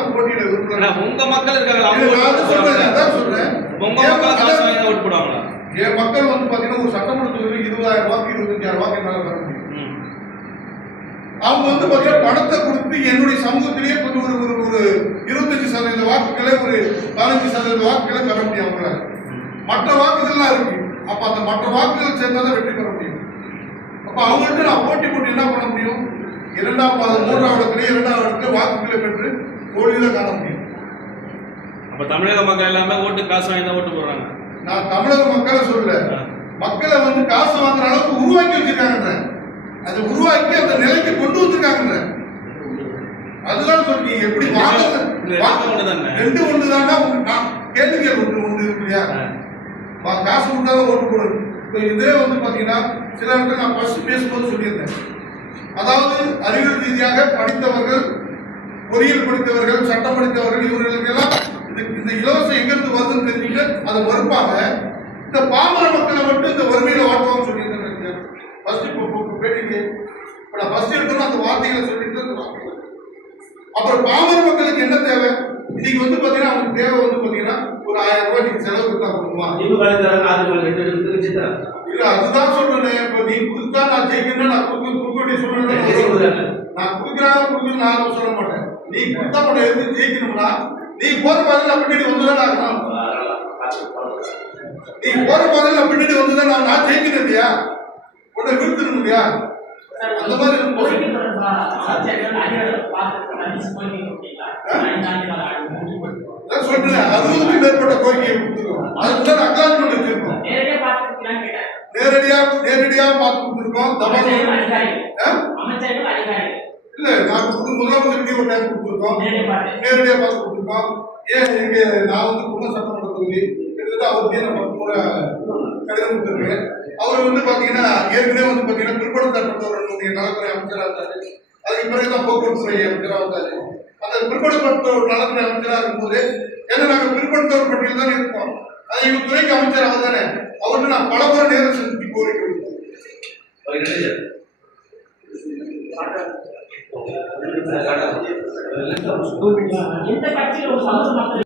நான் போட்டியிட விரும்புறேன். உங்க மக்கள் இருக்காங்க, அவங்க சொல்றேன். உங்க மக்கள் காசு வாங்கி ஓட்டு போடுவாங்களா? என் மக்கள் வந்து பாத்தீங்கன்னா ஒரு சட்டமன்ற தொகுதிக்கு 20,000 வாக்கு 25,000 வாக்கு என்னால பெற முடியும். அவங்க வந்து பாத்தீங்கன்னா பணத்தை கொடுத்து என்னுடைய சமூகத்திலேயே கொஞ்சம் ஒரு 25% வாக்குகளை ஒரு 15% வாக்குகளை பெற முடியும் அவங்களால. மற்ற வாக்குகள்லாம் இருக்கு. அப்ப அந்த மற்ற வாக்குகள் சேர்ந்தாதான் வெற்றி பெற முடியும். அப்ப அவங்கள்ட்ட நான் போட்டி போட்டு என்ன பண்ண முடியும்? 3ஆம் இடத்துல 2ஆம் இடத்துல வாக்குகளை பெற்று தோல்வியில காண முடியும். அப்ப தமிழக மக்கள் எல்லாமே ஓட்டு காசு வாங்கி தான் ஓட்டு போடுறாங்க. நான் தமிழக மக்களை சொல்லல, மக்களை வந்து காசு வாங்குற அளவுக்கு உருவாக்கி வச்சிருக்காங்க. அதை உருவாக்கி அந்த நிலைக்கு கொண்டு வந்திருக்காங்க. அதுதான் சொல்லி எப்படி ரெண்டு ஒண்ணுதானா கேள்விகள் ஒண்ணு இருக்கு இல்லையா? காசு கொடுத்தாதான் ஓட்டு போடுறது. இப்ப இதே வந்து பாத்தீங்கன்னா சில இடத்துல நான் ஃபர்ஸ்ட் பேசும்போது சொல்லியிருந்தேன். அதாவது அறிவியல் ரீதியாக படித்தவர்கள், பொறியியல் படித்தவர்கள், சட்டம் படித்தவர்கள், இவர்களுக்கெல்லாம் இந்த இலவசம் எங்கிருந்து வருதுன்னு தெரிஞ்சுட்டு அதை மறுப்பாங்க. இந்த பாமர மக்களை மட்டும் இந்த வறுமையில வாழ்வாங்க சொல்லியிருந்தேன். பேட்டிக்கு இப்ப நான் ஃபர்ஸ்ட் எடுத்தோம் அந்த வார்த்தைகளை சொல்லிட்டு அப்புறம் பாமர மக்களுக்கு என்ன தேவை? இன்னைக்கு வந்து பாத்தீங்கன்னா அவங்க தேவை வந்து பாத்தீங்கன்னா ஒரு 1000 ரூபாய் நீங்க செலவு கொடுத்தா கொடுக்குமா? இல்ல அதுதான் சொல்றேன். இப்ப நீ கொடுத்தா நான் ஜெயிக்கணும், நான் கொடுக்க வேண்டிய சூழ்நிலை நான் கொடுக்குறேன் நான் சொல்ல மாட்டேன். நீ கொடுத்தா உன்னை எதிர்த்து ஜெயிக்கணும்னா நீ போற பாதையில பின்னாடி வந்துதான் ஆகணும். நீ போற பாதையில பின்னாடி வந்துதான் நான் ஜெயிக்கணும் இல்லையா? உன்னை வீழ்த்தணும் இல்லையா? அந்த மாதிரி சொல்றேன். 60க்கும் மேற்பட்ட கோரிக்கையை கொடுத்துருக்கோம். அதுக்குள்ள அக்னாலஜ்மெண்ட் வச்சிருக்கோம். நேரடியா பார்த்து கொடுத்துருக்கோம். இல்ல நான் முதலமைச்சருக்கு ஒரு டைம் கொடுத்துருக்கோம், நேரடியா பார்த்து கொடுத்துருக்கோம். ஏன் இங்க நான் வந்து குடும்ப சட்டமன்ற தொகுதி கிட்டத்தட்ட அவருக்கு நான் 10 முறை கடிதம் கொடுத்துருக்கேன். அவர் வந்து பாத்தீங்கன்னா ஏற்கனவே வந்து பாத்தீங்கன்னா பிற்படுத்தப்பட்டவர்களுடைய நலத்துறை அமைச்சராக இருந்தாரு. அதுக்கு பிறகுதான் போக்குவரத்து துறை அமைச்சராக இருந்தாரு. அந்த பிற்படுத்தப்பட்டவர் நலத்துறை அமைச்சராக இருக்கும்போது ஏன்னா நாங்க பிற்படுத்தவர் பட்டியல் தானே இருக்கோம். அது எங்க துறைக்கு அமைச்சர் அவர் தானே. அவருக்கு நான் பல முறை நேரம் செஞ்சு கோரிக்கை கொடுத்தேன்.